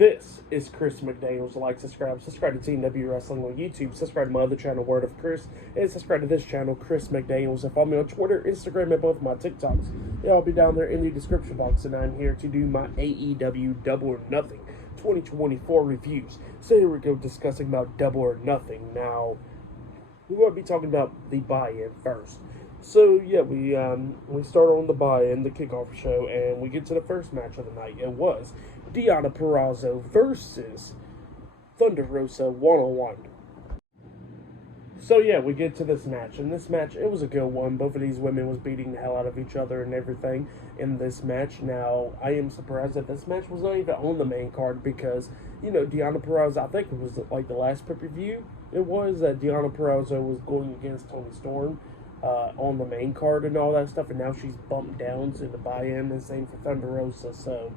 This is Chris McDaniels. Like, subscribe to Team W Wrestling on YouTube, subscribe to my other channel, Word of Chris, and subscribe to this channel, Chris McDaniels, and follow me on Twitter, Instagram, and both my TikToks. They'll all be down there in the description box, and I'm here to do my AEW Double or Nothing 2024 reviews. So here we go, discussing about Double or Nothing. Now, we want to be talking about the buy-in first. So yeah, we start on the buy-in, the kickoff show, and we get to the first match of the night. It was Deonna Purrazzo versus Thunder Rosa one-on-one. So yeah, we get to this match, and this match, it was a good one. Both of these women was beating the hell out of each other and everything in this match. Now, I am surprised that this match was not even on the main card because, you know, Deonna Purrazzo, I think it was like the last pay-per-view, it was that Deonna Purrazzo was going against Toni Storm on the main card and all that stuff, and now she's bumped down to the buy-in, and same for Thunder Rosa, so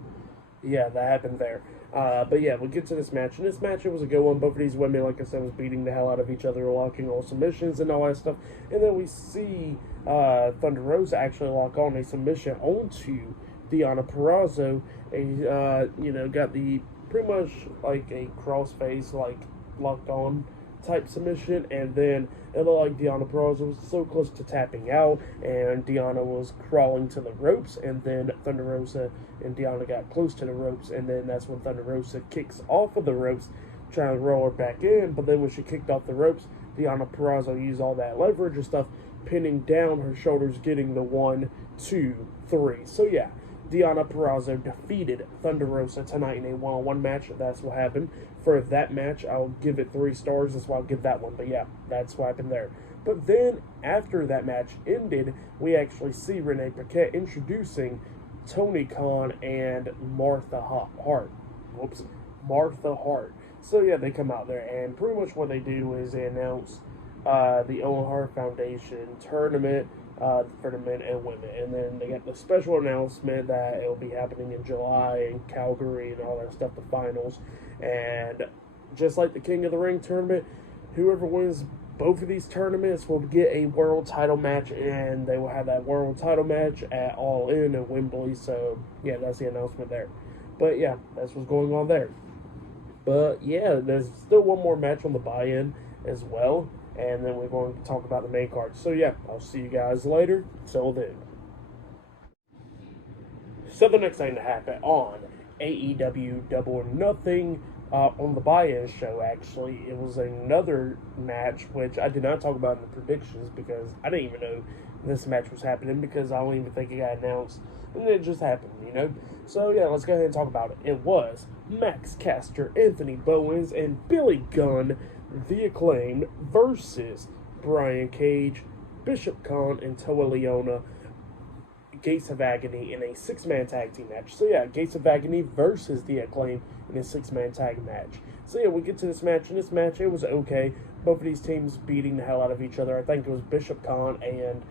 yeah, that happened there. But yeah, we get to this match, and this match, it was a good one. Both of these women, like I said, was beating the hell out of each other, locking on submissions and all that stuff, and then we see Thunder Rosa actually lock on a submission onto Deonna Purrazzo, got the, pretty much like a crossface, like, locked on type submission, and then it looked like Deonna Purrazzo was so close to tapping out, and Deonna was crawling to the ropes, and then Thunder Rosa and Deonna got close to the ropes, and then that's when Thunder Rosa kicks off of the ropes, trying to roll her back in, but then when she kicked off the ropes, Deonna Purrazzo used all that leverage and stuff, pinning down her shoulders, getting the 1, 2, 3. So yeah, Deonna Purrazzo defeated Thunder Rosa tonight in a one-on-one match. That's what happened. For that match, I'll give it 3 stars. That's why I'll give that one. But yeah, that's what happened there. But then, after that match ended, we actually see Renee Paquette introducing Tony Khan and Martha Hart. Martha Hart. So yeah, they come out there, and pretty much what they do is they announce the Owen Hart Foundation tournament for the men and women, and then they got the special announcement that it'll be happening in July in Calgary and all that stuff, the finals. And just like the King of the Ring tournament, whoever wins both of these tournaments will get a world title match, and they will have that world title match at All In at Wembley. So yeah, that's the announcement there. But yeah, that's what's going on there. But yeah, there's still one more match on the buy-in as well, and then we're going to talk about the main card. So yeah, I'll see you guys later. Till then. So the next thing to happen on AEW Double or Nothing, on the buy-in show, actually, it was another match, which I did not talk about in the predictions because I didn't even know this match was happening because I don't even think it got announced, and it just happened, you know? So yeah, let's go ahead and talk about it. It was Max Caster, Anthony Bowens, and Billy Gunn, The Acclaimed, versus Brian Cage, Bishop Khan, and Toa Liona, Gates of Agony, in a 6-man tag team match. So yeah, Gates of Agony versus The Acclaimed in a 6-man tag match. So yeah, we get to this match, and this match, it was okay. Both of these teams beating the hell out of each other. I think it was Bishop Khan and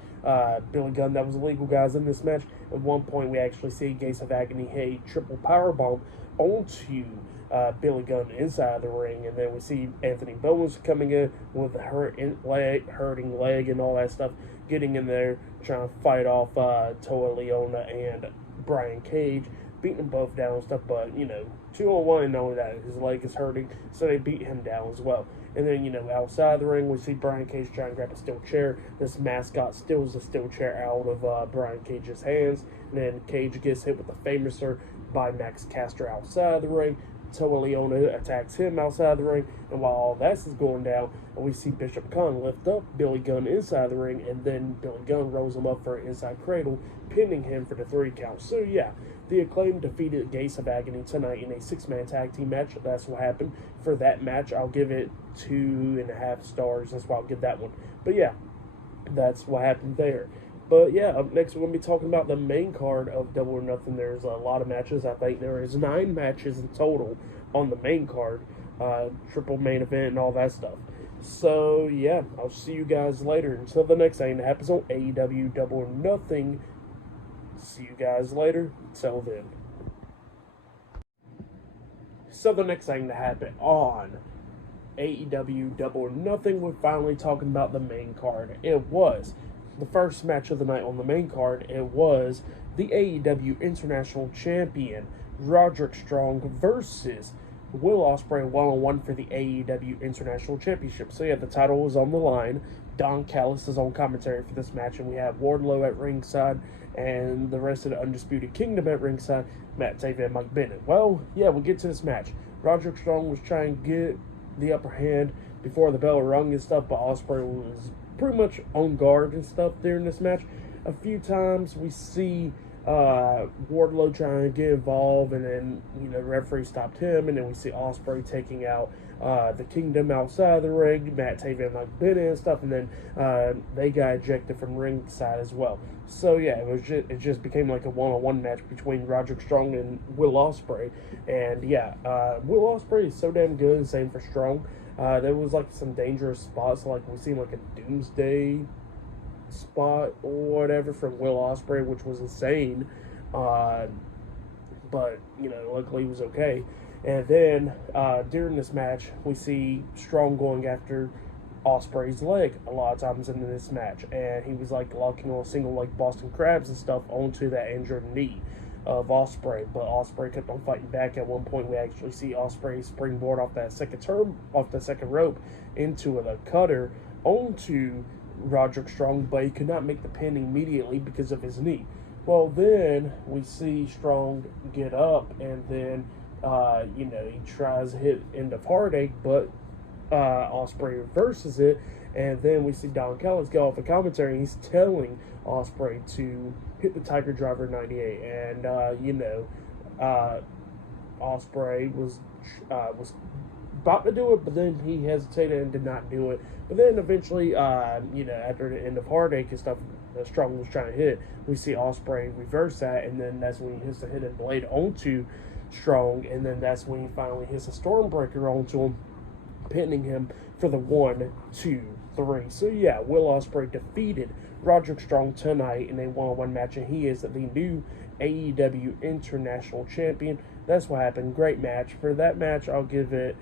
Billy Gunn that was the legal guys in this match. At one point, we actually see Gates of Agony hit a triple powerbomb onto Billy Gunn inside the ring, and then we see Anthony Bowens coming in with a hurting leg and all that stuff, getting in there, trying to fight off Toa Liona and Brian Cage, beating them both down and stuff, but, you know, 2-on-1, and not only that, his leg is hurting, so they beat him down as well. And then, you know, outside the ring, we see Brian Cage trying to grab a steel chair. This mascot steals the steel chair out of Brian Cage's hands, and then Cage gets hit with the Famouser by Max Caster outside the ring. Toa Liona attacks him outside the ring, and while all this is going down, we see Bishop Khan lift up Billy Gunn inside the ring, and then Billy Gunn rolls him up for an inside cradle, pinning him for the 3 count. So yeah, The Acclaimed defeated Gates of Agony tonight in a 6-man tag team match. That's what happened. For that match, I'll give it 2.5 stars. That's why I'll give that one. But yeah, that's what happened there. But yeah, up next we're going to be talking about the main card of Double or Nothing. There's a lot of matches. I think there is 9 matches in total on the main card. Triple main event and all that stuff. So yeah, I'll see you guys later. Until the next thing that happens on AEW Double or Nothing. See you guys later. Till then. So the next thing to happen on AEW Double or Nothing, we're finally talking about the main card. It was the first match of the night on the main card. It was the AEW International Champion Roderick Strong versus Will Ospreay one-on-one for the AEW International Championship. So yeah, the title was on the line. Don Callis is on commentary for this match, and we have Wardlow at ringside and the rest of the Undisputed Kingdom at ringside, Matt Taven and Mike Bennett. Well, yeah, we'll get to this match. Roderick Strong was trying to get the upper hand before the bell rung and stuff, but Ospreay was pretty much on guard and stuff during this match. A few times we see Wardlow trying to get involved, and then the referee stopped him, and then we see Ospreay taking out the Kingdom outside the ring, Matt Taven and Mike Bennett and stuff, and then they got ejected from ringside as well. So yeah, it just became like a one-on-one match between Roderick Strong and Will Ospreay, and yeah, Will Ospreay is so damn good, and same for Strong. There was like some dangerous spots, like we seen like a Doomsday spot or whatever from Will Ospreay, which was insane. But luckily he was okay. And then during this match, we see Strong going after Ospreay's leg a lot of times in this match, and he was like locking on single like Boston Crabs and stuff onto that injured knee of Ospreay, but Ospreay kept on fighting back. At one point, we actually see Ospreay springboard off the second rope into the cutter onto Roderick Strong, but he could not make the pin immediately because of his knee. Well, then we see Strong get up, and then he tries to hit End of Heartache, but Ospreay reverses it, and then we see Don Callis go off the commentary, and he's telling Ospreay to hit the Tiger Driver 98, and Ospreay was about to do it, but then he hesitated and did not do it. But then eventually, after the End of Heartache and stuff, Strong was trying to hit, we see Ospreay reverse that, and then that's when he hits the hidden blade onto Strong, and then that's when he finally hits a Stormbreaker onto him, pinning him for the 1, 2, 3. So yeah, Will Ospreay defeated Roderick Strong tonight in a one-on-one match, and he is the new AEW International Champion. That's what happened. Great match. For that match, I'll give it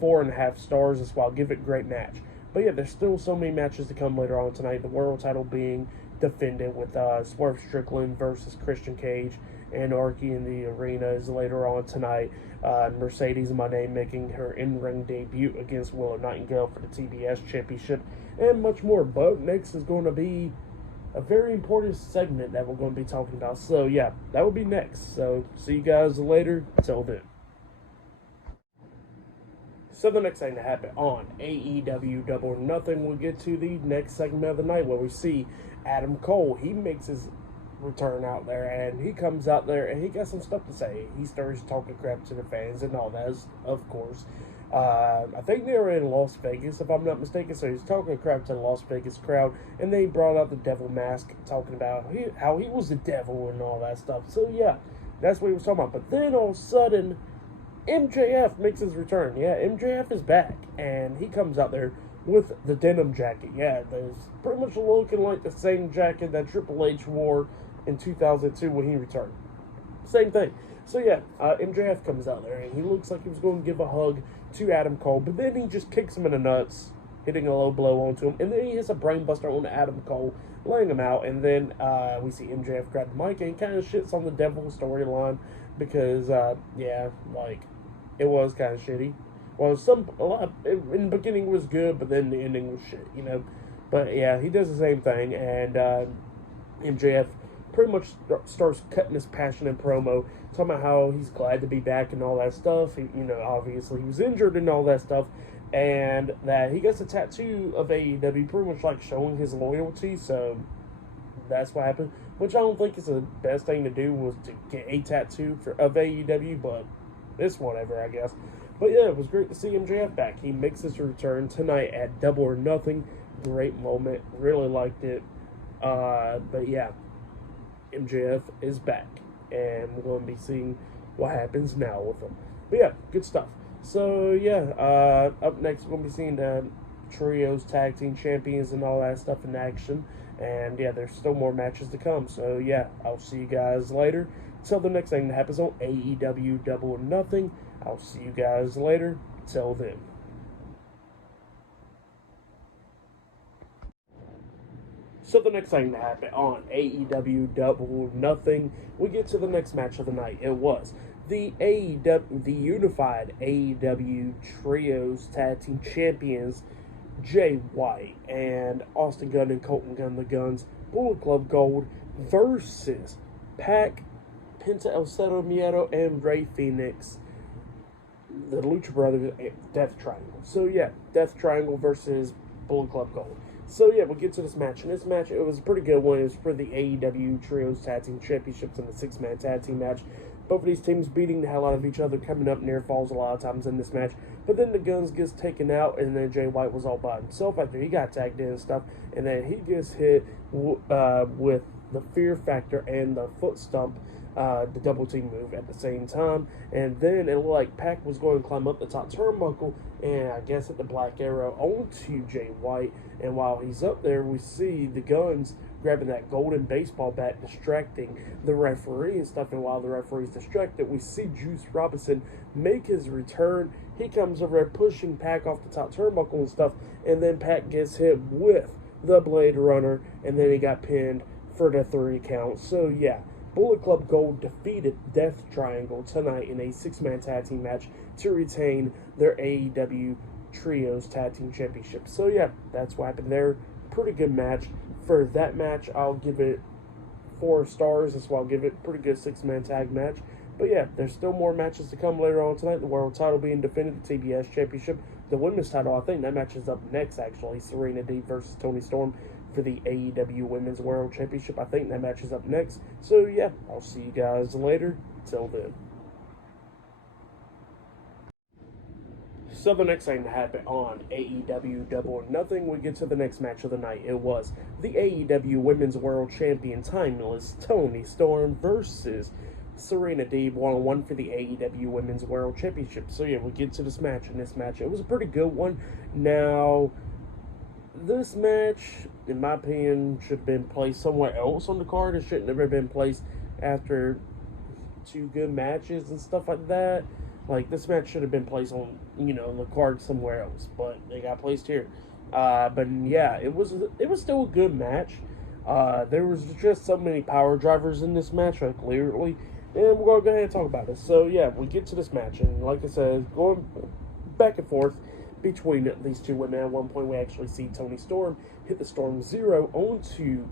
4.5 stars as well. I'll give it great match. But yeah, there's still so many matches to come later on tonight. The world title being defended with Swerve Strickland versus Christian Cage. Anarchy in the arena is later on tonight. Mercedes Moné making her in-ring debut against Willow Nightingale for the TBS Championship, and much more. But next is going to be a very important segment that we're going to be talking about. So yeah, that will be next. So see you guys later. Till then. So the next thing to happen on AEW Double or Nothing, we'll get to the next segment of the night where we see Adam Cole. He makes his return out there, and he comes out there and he got some stuff to say. He starts talking crap to the fans and all that, of course. I think they were in Las Vegas, if I'm not mistaken, so he's talking crap to the Las Vegas crowd, and they brought out the devil mask, talking about how he was the devil and all that stuff. So yeah, that's what he was talking about. But then all of a sudden, MJF makes his return. Yeah, MJF is back, and he comes out there with the denim jacket. Yeah, there's pretty much looking like the same jacket that Triple H wore in 2002 when he returned. Same thing. So yeah, MJF comes out there, and he looks like he was going to give a hug to Adam Cole, but then he just kicks him in the nuts, hitting a low blow onto him, and then he hits a brainbuster on Adam Cole, laying him out, and then we see MJF grab the mic, and he kind of shits on the devil storyline, because, it was kind of shitty. Well, in the beginning was good, but then the ending was shit, But yeah, he does the same thing, and MJF pretty much starts cutting his passionate promo, talking about how he's glad to be back and all that stuff. Obviously he was injured and all that stuff, and that he gets a tattoo of AEW, pretty much like showing his loyalty. So that's what happened, which I don't think is the best thing to do, was to get a tattoo of AEW, but it's whatever, I guess. But yeah, it was great to see MJF back. He makes his return tonight at Double or Nothing. Great moment, really liked it. But yeah, MJF is back, and we're going to be seeing what happens now with him. But yeah, good stuff. So yeah, up next we're going to be seeing the trios, tag team champions, and all that stuff in action. And yeah, there's still more matches to come. So yeah, I'll see you guys later. Till the next thing that happens on AEW Double or Nothing, I'll see you guys later. Till then. So the next thing that happened on AEW Double or Nothing, we get to the next match of the night. It was the unified AEW Trios Tag Team Champions, Jay White and Austin Gunn and Colton Gunn, the Guns, Bullet Club Gold versus Pac, Penta El Zero Miedo, and Rey Fenix, the Lucha Brothers, Death Triangle. So yeah, Death Triangle versus Bullet Club Gold. So yeah, we'll get to this match. And this match, it was a pretty good one. It was for the AEW Trios Tag Team Championships in the 6-man tag team match. Both of these teams beating the hell out of each other, coming up near falls a lot of times in this match. But then the Guns gets taken out, and then Jay White was all by himself after he got tagged in and stuff. And then he gets hit with the Fear Factor and the foot stomp, the double team move at the same time. And then it looked like Pac was going to climb up the top turnbuckle and I guess hit the Black Arrow onto Jay White. And while he's up there, we see the Guns grabbing that golden baseball bat, distracting the referee and stuff. And while the referee's distracted, we see Juice Robinson make his return. He comes over there pushing Pac off the top turnbuckle and stuff. And then Pac gets hit with the Blade Runner, and then he got pinned for the 3 count. So yeah, Bullet Club Gold defeated Death Triangle tonight in a 6-man tag team match to retain their AEW Trios Tag Team Championship. So yeah, that's what happened there. Pretty good match. For that match, I'll give it 4 stars. That's why I'll give it a pretty good 6-man tag match. But yeah, there's still more matches to come later on tonight. The world title being defended, the TBS Championship. The women's title, I think that match is up next, actually. Serena Deeb versus Toni Storm for the AEW Women's World Championship. I think that match is up next. So yeah, I'll see you guys later. Till then. So the next thing to happen on AEW Double or Nothing, we get to the next match of the night. It was the AEW Women's World Champion Timeless Toni Storm versus Serena Deeb 1-on-1 for the AEW Women's World Championship. So yeah, we get to this match. And this match, it was a pretty good one. Now, this match, in my opinion, should have been placed somewhere else on the card. It shouldn't have been placed after 2 good matches and stuff like that. Like, this match should have been placed on, the card somewhere else, but they got placed here. But yeah, it was still a good match. There was just so many power drivers in this match, clearly, and we're gonna go ahead and talk about it. So yeah, we get to this match, and like I said, going back and forth between these 2 women. At one point, we actually see Toni Storm hit the Storm Zero onto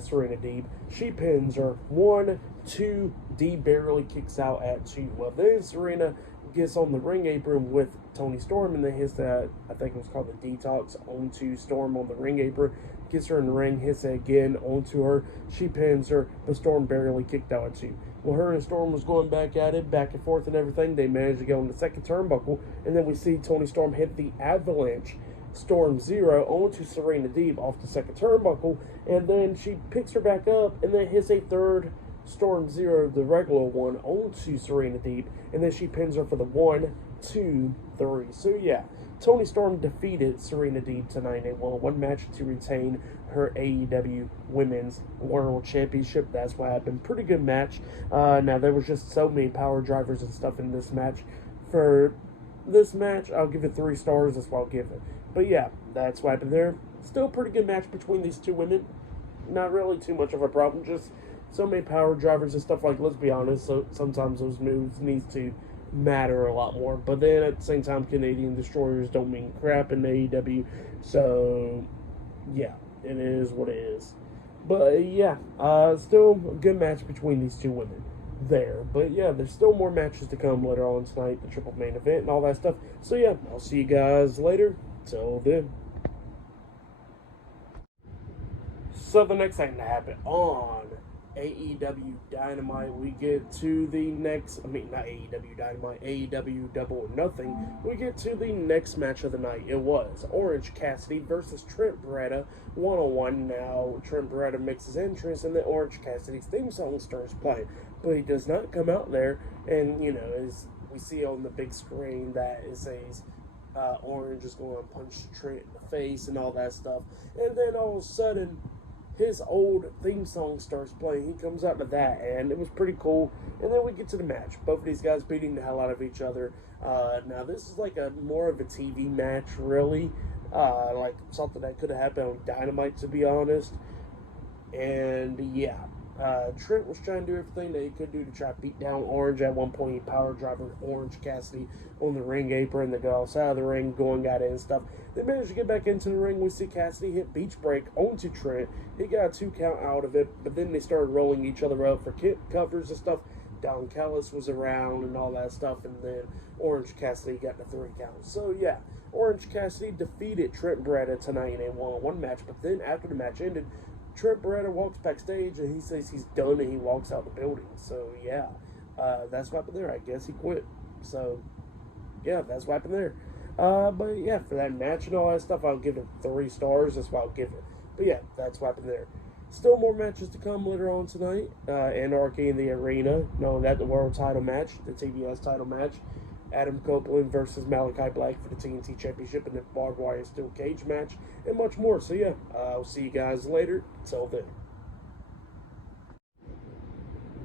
Serena Deeb. She pins her 1, 2. Deeb barely kicks out at 2. Well, then Serena gets on the ring apron with Toni Storm, and then hits that, I think it was called the Detox, onto Storm on the ring apron. Gets her in the ring, hits it again onto her. She pins her, but Storm barely kicked out at 2. Well, her and Storm was going back at it, back and forth and everything. They managed to get on the second turnbuckle, and then we see Toni Storm hit the Avalanche Storm Zero onto Serena Deeb off the second turnbuckle, and then she picks her back up and then hits a third Storm Zero, the regular one, onto Serena Deeb, and then she pins her for the 1, 2, 3. So yeah, Toni Storm defeated Serena Deeb tonight in a 1-on-1 match to retain her AEW Women's World Championship. That's what happened. Pretty good match. Now, there was just so many power drivers and stuff in this match. For this match, I'll give it 3 stars. That's what I'll give it. But yeah, that's what happened there. Still a pretty good match between these 2 women. Not really too much of a problem. Just so many power drivers and stuff. Like, let's be honest, so sometimes those moves need to matter a lot more. But then at the same time, Canadian Destroyers don't mean crap in AEW. So yeah, it is what it is. But yeah, still a good match between these 2 women there. But yeah, there's still more matches to come later on tonight, the triple main event and all that stuff. So yeah, I'll see you guys later. Till then. So the next thing to happen on AEW Dynamite, we get to the next, not AEW Dynamite, AEW Double or Nothing, we get to the next match of the night. It was Orange Cassidy versus Trent Beretta 1-on-1. Now, Trent Beretta makes his entrance, and then Orange Cassidy's theme song starts playing, but he does not come out there, and, as we see on the big screen that it says, Orange is going to punch Trent in the face and all that stuff, and then all of a sudden, his old theme song starts playing. He comes out to that, and it was pretty cool. And then we get to the match. Both of these guys beating the hell out of each other. Now, this is like more of a TV match, really. Like something that could have happened on Dynamite, to be honest. And yeah, Trent was trying to do everything that he could do to try to beat down Orange. At one point, he power driver Orange Cassidy on the ring apron. They go outside of the ring, got in and stuff. They managed to get back into the ring. We see Cassidy hit beach break onto Trent. He got a 2 count out of it, but then they started rolling each other up for covers and stuff. Don Callis was around and all that stuff, and then Orange Cassidy got the 3 count. So yeah, Orange Cassidy defeated Trent Beretta tonight in a one-on-one match, but then after the match ended, Trent Beretta walks backstage and he says he's done and he walks out the building. So yeah, that's what happened there. I guess he quit. So yeah, that's what happened there. But yeah, for that match and all that stuff, I'll give it 3 stars. That's what I'll give it. But yeah, that's what happened there. Still more matches to come later on tonight. Anarchy in the Arena. No, that the world title match, the TBS title match. Adam Copeland versus Malachi Black for the TNT Championship, and the barbed wire steel cage match, and much more. So yeah, I'll see you guys later. Till then.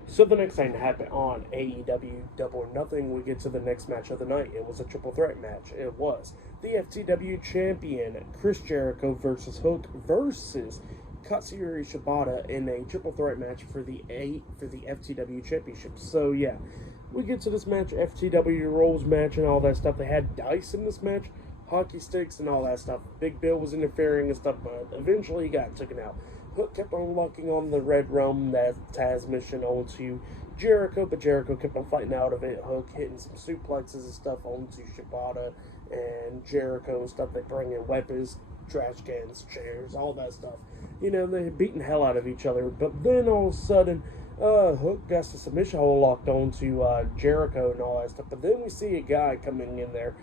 So the next thing to happen on AEW Double or Nothing, we get to the next match of the night. It was a triple threat match. It was the FTW champion Chris Jericho versus Hook versus Katsuyori Shibata in a triple threat match for the FTW championship. So yeah, we get to this match, FTW rolls match and all that stuff. They had dice in this match, hockey sticks and all that stuff. Big Bill was interfering and stuff, but eventually he got taken out. Hook kept on locking on the Red Rum, that Taz mission, onto Jericho, but Jericho kept on fighting out of it. Hook hitting some suplexes and stuff onto Shibata and Jericho and stuff. They bring in weapons, trash cans, chairs, all that stuff. You know, they had beaten the hell out of each other, but then all of a sudden, Hook got the submission hold locked onto Jericho and all that stuff. But then we see a guy coming in there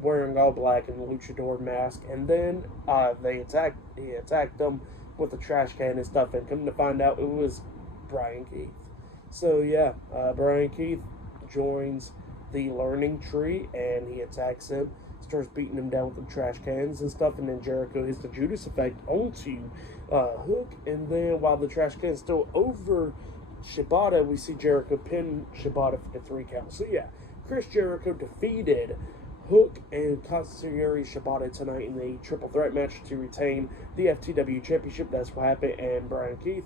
wearing all black and a luchador mask, and then he attacked them with a trash can and stuff, and come to find out it was Brian Keith. So yeah, Brian Keith joins the Learning Tree, and he attacks him, starts beating him down with the trash cans and stuff, and then Jericho hits the Judas effect onto Hook, and then while the trash can is still over Shibata, we see Jericho pin Shibata for the 3 count. So yeah, Chris Jericho defeated Hook and Katsuyori Shibata tonight in the triple threat match to retain the FTW championship. That's what happened, and Brian Keith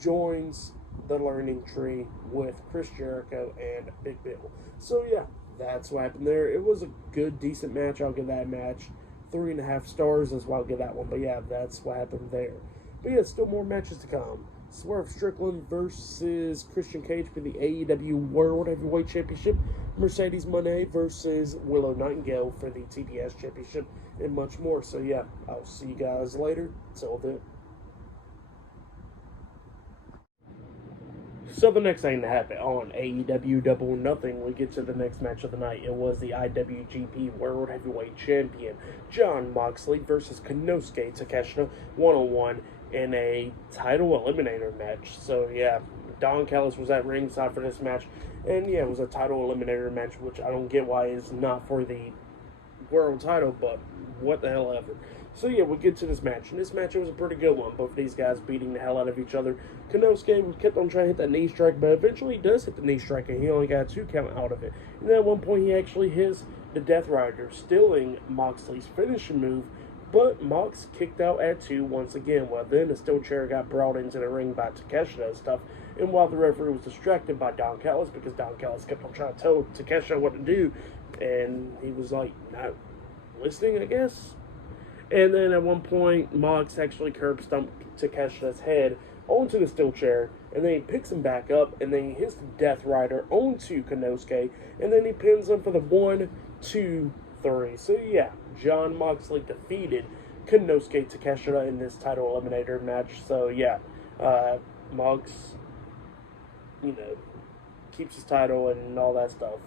joins the Learning Tree with Chris Jericho and Big Bill. So yeah, that's what happened there. It was a good, decent match. I'll give that match 3.5 stars. That's why I'll give that one. But yeah, that's what happened there. But yeah, still more matches to come. Swerve Strickland versus Christian Cage for the AEW World Heavyweight Championship. Mercedes Moné versus Willow Nightingale for the TBS Championship, and much more. So yeah, I'll see you guys later. Till then. So the next thing to happen on AEW Double or Nothing, we get to the next match of the night. It was the IWGP World Heavyweight Champion Jon Moxley versus Konosuke Takeshita 1-on-1 in a title eliminator match. So yeah, Don Callis was at ringside for this match, and yeah, it was a title eliminator match, which I don't get why it's not for the world title, but what the hell ever. So yeah, we get to this match, and this match, it was a pretty good one. Both of these guys beating the hell out of each other. Konosuke kept on trying to hit that knee strike, but eventually he does hit the knee strike, and he only got a 2 count out of it. And then at one point, he actually hits the Death Rider, stealing Moxley's finishing move, but Mox kicked out at 2 once again. Well, then the steel chair got brought into the ring by Takeshita and stuff, and while the referee was distracted by Don Callis, because Don Callis kept on trying to tell Takeshita what to do, and he was like, not listening, I guess. And then at one point, Mox actually curb stomped Takeshita's head onto the steel chair, and then he picks him back up, and then he hits the Death Rider onto Konosuke, and then he pins him for the 1, 2, 3. So yeah, Jon Moxley defeated Konosuke Takeshita in this title eliminator match. So yeah, Mox, keeps his title and all that stuff.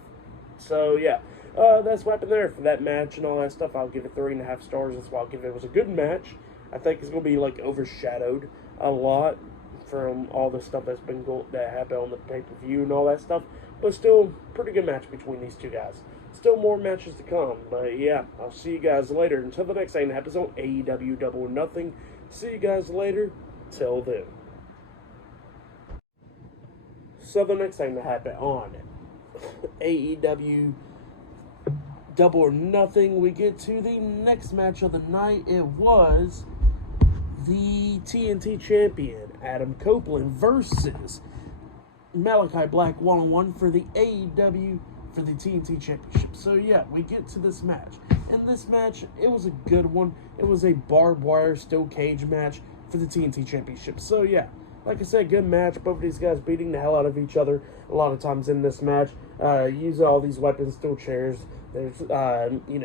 So yeah, that's what happened there for that match and all that stuff. I'll give it 3.5 stars. That's why I'll give it. It was a good match. I think it's gonna be overshadowed a lot from all the stuff that happened on the pay-per-view and all that stuff. But still, pretty good match between these two guys. Still more matches to come. But yeah, I'll see you guys later. Until the next thing that happens on AEW Double or Nothing. See you guys later. Till then. So the next thing that happened on AEW Double or Nothing, we get to the next match of the night. It was the TNT champion Adam Copeland versus Malachi Black one-on-one for the AEW for the TNT Championship. So yeah, we get to this match. And this match, it was a good one. It was a barbed wire steel cage match for the TNT Championship. So yeah, like I said, good match. Both of these guys beating the hell out of each other a lot of times in this match. Using all these weapons, steel chairs. There's,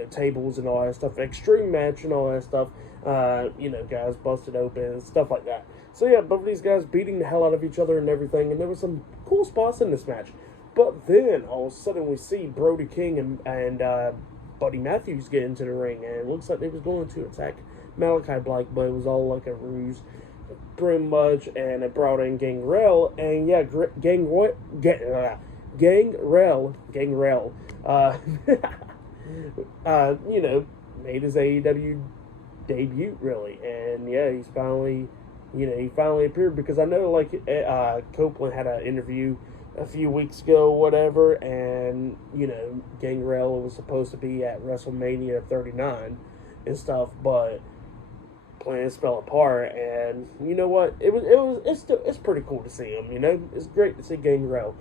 tables and all that stuff. Extreme match and all that stuff. Guys busted open and stuff like that. So yeah, both of these guys beating the hell out of each other and everything. And there were some cool spots in this match. But then, all of a sudden, we see Brody King and Buddy Matthews get into the ring. And it looks like they was going to attack Malachi Black, but it was all like a ruse. Pretty much, and it brought in Gangrel. And yeah, Gangrel made his AEW debut, really. And yeah, he finally appeared, because I know, like, Copeland had an interview a few weeks ago, whatever, and, Gangrel was supposed to be at WrestleMania 39 and stuff, but plans fell apart, and you know what? It's pretty cool to see him, It's great to see Gangrel,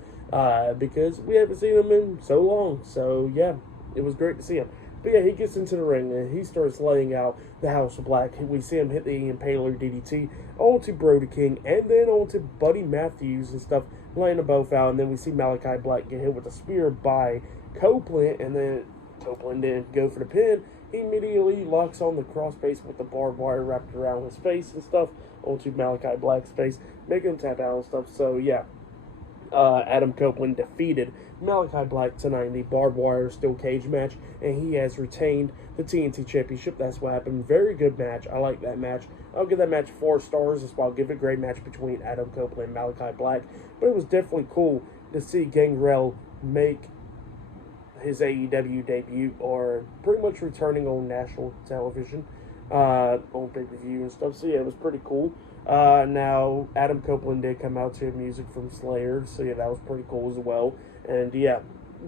because we haven't seen him in so long, so yeah, it was great to see him. But yeah, he gets into the ring and he starts laying out the House of Black. We see him hit the Impaler DDT onto Brody King and then onto Buddy Matthews and stuff, laying them both out. And then we see Malachi Black get hit with a spear by Copeland, and then Copeland didn't go for the pin. He immediately locks on the crossface with the barbed wire wrapped around his face and stuff onto Malachi Black's face, making him tap out and stuff. So yeah, Adam Copeland defeated Malachi Black tonight in the barbed wire steel cage match, and he has retained the TNT Championship. That's what happened. Very good match. I like that match. I'll give that match 4 stars. That's why I'll give it a great match between Adam Copeland and Malachi Black. But it was definitely cool to see Gangrel make his AEW debut, or pretty much returning on national television, on pay-per-view and stuff. So yeah, it was pretty cool. Now, Adam Copeland did come out to music from Slayer, so yeah, that was pretty cool as well. And yeah,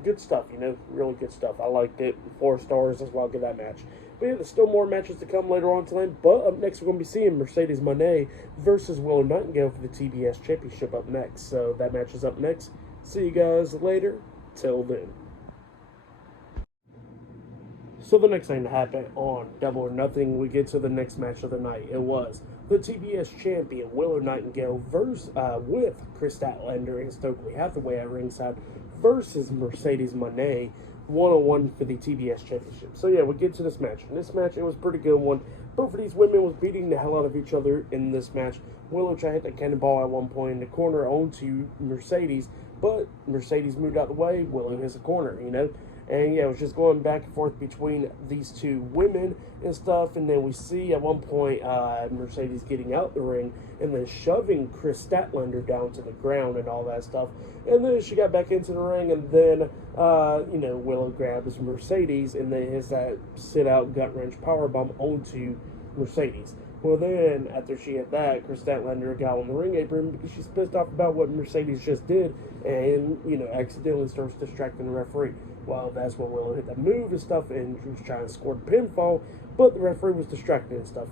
good stuff, really good stuff. I liked it. 4 stars, that's why I'll give that match. But yeah, there's still more matches to come later on tonight. But up next, we're going to be seeing Mercedes Moné versus Willow Nightingale for the TBS Championship up next. So that match is up next. See you guys later. Till then. So the next thing to happen on Double or Nothing, we get to the next match of the night. It was the TBS champion Willow Nightingale with Chris Statlander and Stokely Hathaway at ringside versus Mercedes Moné one-on-one for the TBS championship. So yeah, we get to this match. In this match, it was a pretty good one. Both of these women was beating the hell out of each other in this match. Willow tried to hit the cannonball at one point in the corner onto Mercedes, but Mercedes moved out of the way. Willow hits the corner, And yeah, it was just going back and forth between these two women and stuff. And then we see at one point Mercedes getting out the ring and then shoving Chris Statlander down to the ground and all that stuff. And then she got back into the ring, and then Willow grabs Mercedes and then hits that sit-out gut-wrench powerbomb onto Mercedes. Well, then, after she hit that, Chris Statlander got on the ring apron because she's pissed off about what Mercedes just did and, accidentally starts distracting the referee. Well, that's when Willow hit that move and stuff, and she was trying to score the pinfall, but the referee was distracted and stuff,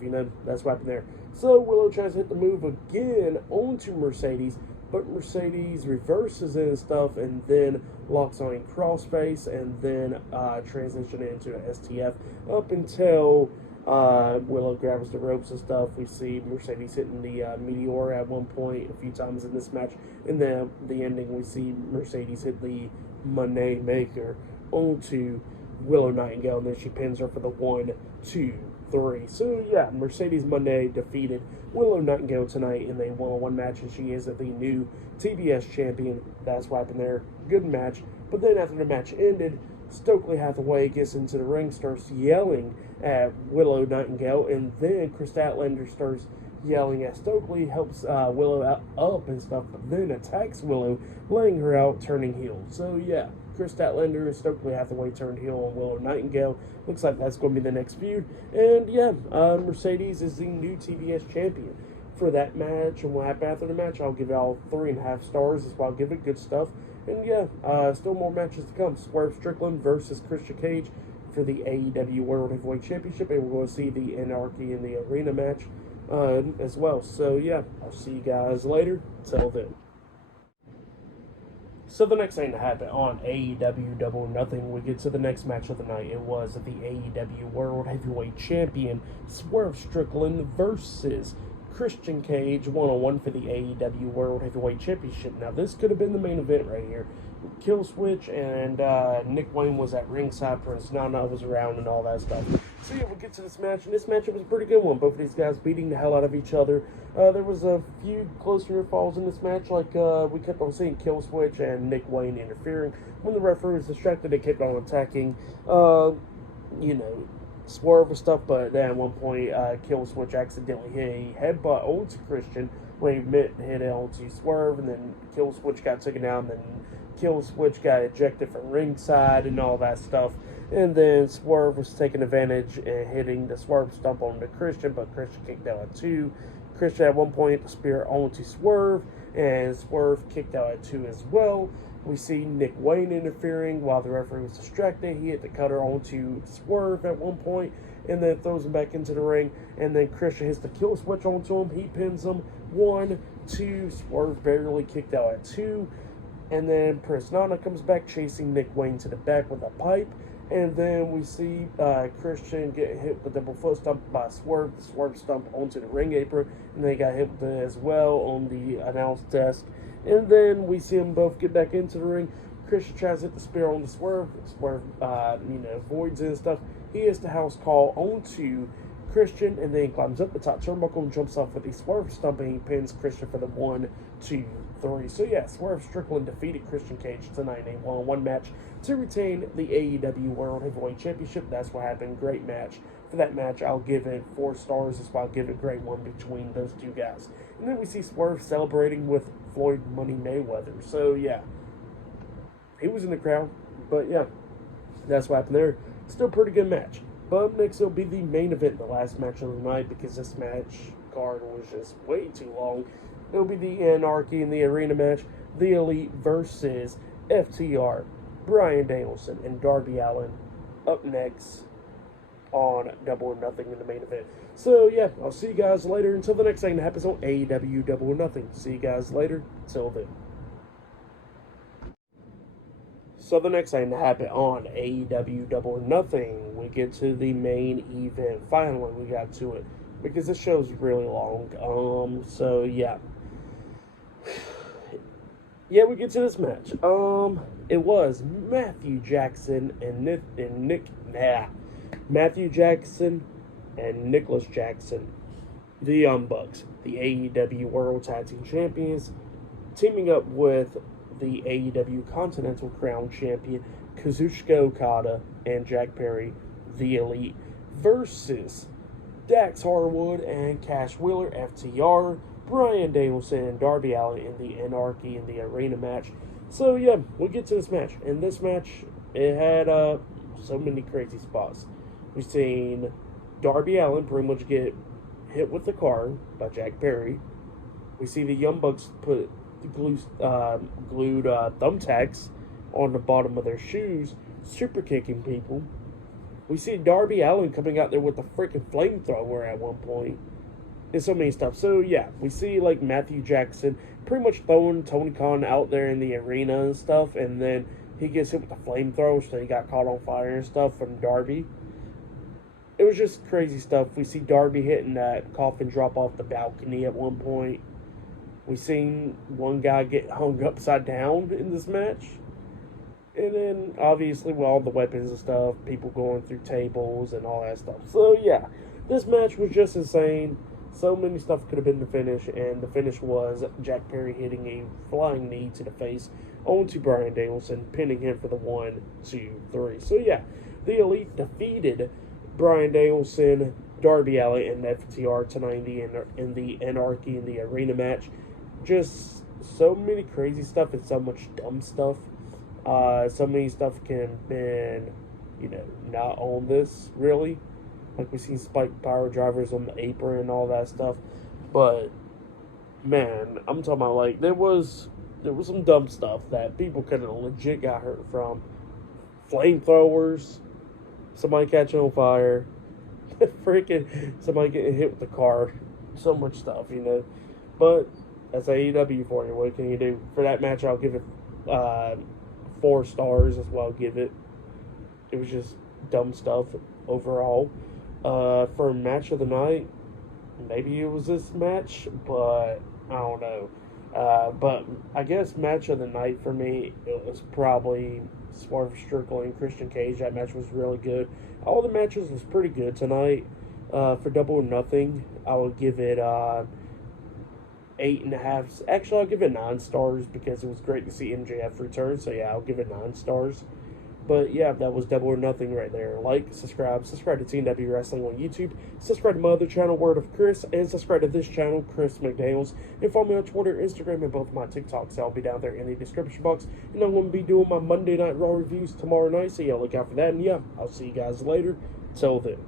that's what happened there. So Willow tries to hit the move again onto Mercedes, but Mercedes reverses it and stuff, and then locks on a crossface, and then transition into an STF up until Willow grabs the ropes and stuff. We see Mercedes hitting the Meteor at one point a few times in this match. And then the ending, we see Mercedes hit the Moné Maker onto Willow Nightingale, and then she pins her for the 1, 2, 3. So yeah, Mercedes Moné defeated Willow Nightingale tonight in a one-on-one match, and she is the new TBS champion. That's what happened there. Good match. But then after the match ended, Stokely Hathaway gets into the ring, starts yelling at Willow Nightingale, and then Chris Statlander starts yelling at Stokely, helps Willow up and stuff, but then attacks Willow, laying her out, turning heel. So yeah, Chris Statlander and Stokely Hathaway turned heel on Willow Nightingale. Looks like that's going to be the next feud. And yeah, Mercedes is the new TBS champion. For that match and what happened after the match, I'll give it all 3.5 stars. That's why I'll give it good stuff. And yeah, still more matches to come. Swerve Strickland versus Christian Cage for the AEW World Heavyweight Championship, and we're going to see the Anarchy in the Arena match as well. So yeah, I'll see you guys later. Till then. So the next thing that happened on AEW Double or Nothing, we get to the next match of the night. It was the AEW World Heavyweight Champion Swerve Strickland versus Christian Cage one-on-one for the AEW World Heavyweight Championship. Now this could have been the main event right here. Kill Switch and Nick Wayne was at ringside. Prince Nana was around and all that stuff. So yeah, we'll get to this match, and this matchup was a pretty good one. Both of these guys beating the hell out of each other. There was a few close near falls in this match, like we kept on seeing Kill Switch and Nick Wayne interfering. When the referee was distracted, they kept on attacking, Swerve and stuff, but then at one point, Kill Switch accidentally hit a headbutt onto Christian when he hit it onto Swerve, and then Kill Switch got taken down, and then Kill Switch got ejected from ringside and all that stuff. And then Swerve was taking advantage and hitting the Swerve stomp on the Christian, but Christian kicked out at 2. Christian at one point the spear onto Swerve, and Swerve kicked out at 2 as well. We see Nick Wayne interfering while the referee was distracted. He hit the cutter onto Swerve at one point, and then throws him back into the ring. And then Christian hits the Kill Switch onto him. He pins him. 1, 2. Swerve barely kicked out at 2. And then Prince Nana comes back, chasing Nick Wayne to the back with a pipe. And then we see Christian get hit with the double foot stomp by Swerve. The Swerve stomp onto the ring apron. And they got hit with it as well on the announce desk. And then we see them both get back into the ring. Christian tries to hit the spear on the Swerve. Swerve, voids it and stuff. He hits the house call onto Christian, and then he climbs up the top turnbuckle and jumps off with the Swerve stomp, and he pins Christian for the 1, 2, 3. So yeah, Swerve Strickland defeated Christian Cage tonight in a one-on-one match to retain the AEW World Heavyweight Championship. That's what happened. Great match. For that match, I'll give it 4 stars. That's why I'll give it a great one between those two guys. And then we see Swerve celebrating with Floyd Money Mayweather. So yeah, he was in the crowd, but yeah, that's what happened there. Still a pretty good match. But up next will be the main event, the last match of the night, because this match card was just way too long. It'll be the Anarchy in the arena match, the Elite versus FTR, Bryan Danielson, and Darby Allin up next on Double or Nothing in the main event. So yeah, I'll see you guys later. Until the next thing that happens on AEW Double or Nothing. See you guys later. Till then. So the next thing that happened on AEW Double or Nothing, we get to the main event. Finally, we got to it, because this show's really long. So yeah. Yeah, we get to this match. It was Matthew Jackson and Matthew Jackson and Nicholas Jackson, the Young Bucks, the AEW World Tag Team Champions, teaming up with the AEW Continental Crown Champion Kazuchika Okada and Jack Perry, the Elite, versus Dax Harwood and Cash Wheeler, FTR, Bryan Danielson and Darby Allin in the Anarchy in the arena match. So yeah, we get to this match. And this match, it had so many crazy spots. We've seen Darby Allin pretty much get hit with the car by Jack Perry. We see the Young Bucks put glued thumbtacks on the bottom of their shoes, super kicking people. We see Darby Allin coming out there with a freaking flamethrower at one point. And so many stuff. So yeah, we see like Matthew Jackson pretty much throwing Tony Khan out there in the arena and stuff, and then he gets hit with a flamethrower, so he got caught on fire and stuff from Darby. It was just crazy stuff. We see Darby hitting that coffin drop off the balcony at one point. We seen one guy get hung upside down in this match. And then, obviously, with all the weapons and stuff, people going through tables and all that stuff. So, yeah, this match was just insane. So many stuff could have been the finish, and the finish was Jack Perry hitting a flying knee to the face onto Bryan Danielson, pinning him for the 1, 2, 3. So, yeah, the Elite defeated Bryan Danielson, Darby Allin, and FTR tonight in the Anarchy in the arena match. Just so many crazy stuff and so much dumb stuff. So many stuff can have been, not on this, really. Like, we've seen spike power drivers on the apron and all that stuff. But, man, I'm talking about, like, there was some dumb stuff that people could have legit got hurt from. Flamethrowers, somebody catching on fire, freaking somebody getting hit with the car. so much stuff, you know. But that's AEW for you. What can you do? For that match, I'll give it 4 stars. That's what I'll give it. It was just dumb stuff overall. For match of the night, maybe it was this match, but I don't know. But I guess match of the night for me, it was probably Swerve Strickland, Christian Cage. That match was really good. All the matches was pretty good tonight. For Double or Nothing, I would give it 8.5. Actually, I'll give it 9 stars because it was great to see MJF return. So yeah, I'll give it 9 stars. But yeah, that was Double or Nothing right there. Like, subscribe to TNW Wrestling on YouTube. Subscribe to my other channel, Word of Chris, and subscribe to this channel, Chris McDaniels. And follow me on Twitter, Instagram, and both my TikToks. I'll be down there in the description box. And I'm going to be doing my Monday Night Raw reviews tomorrow night. So yeah, look out for that. And yeah, I'll see you guys later. Till then.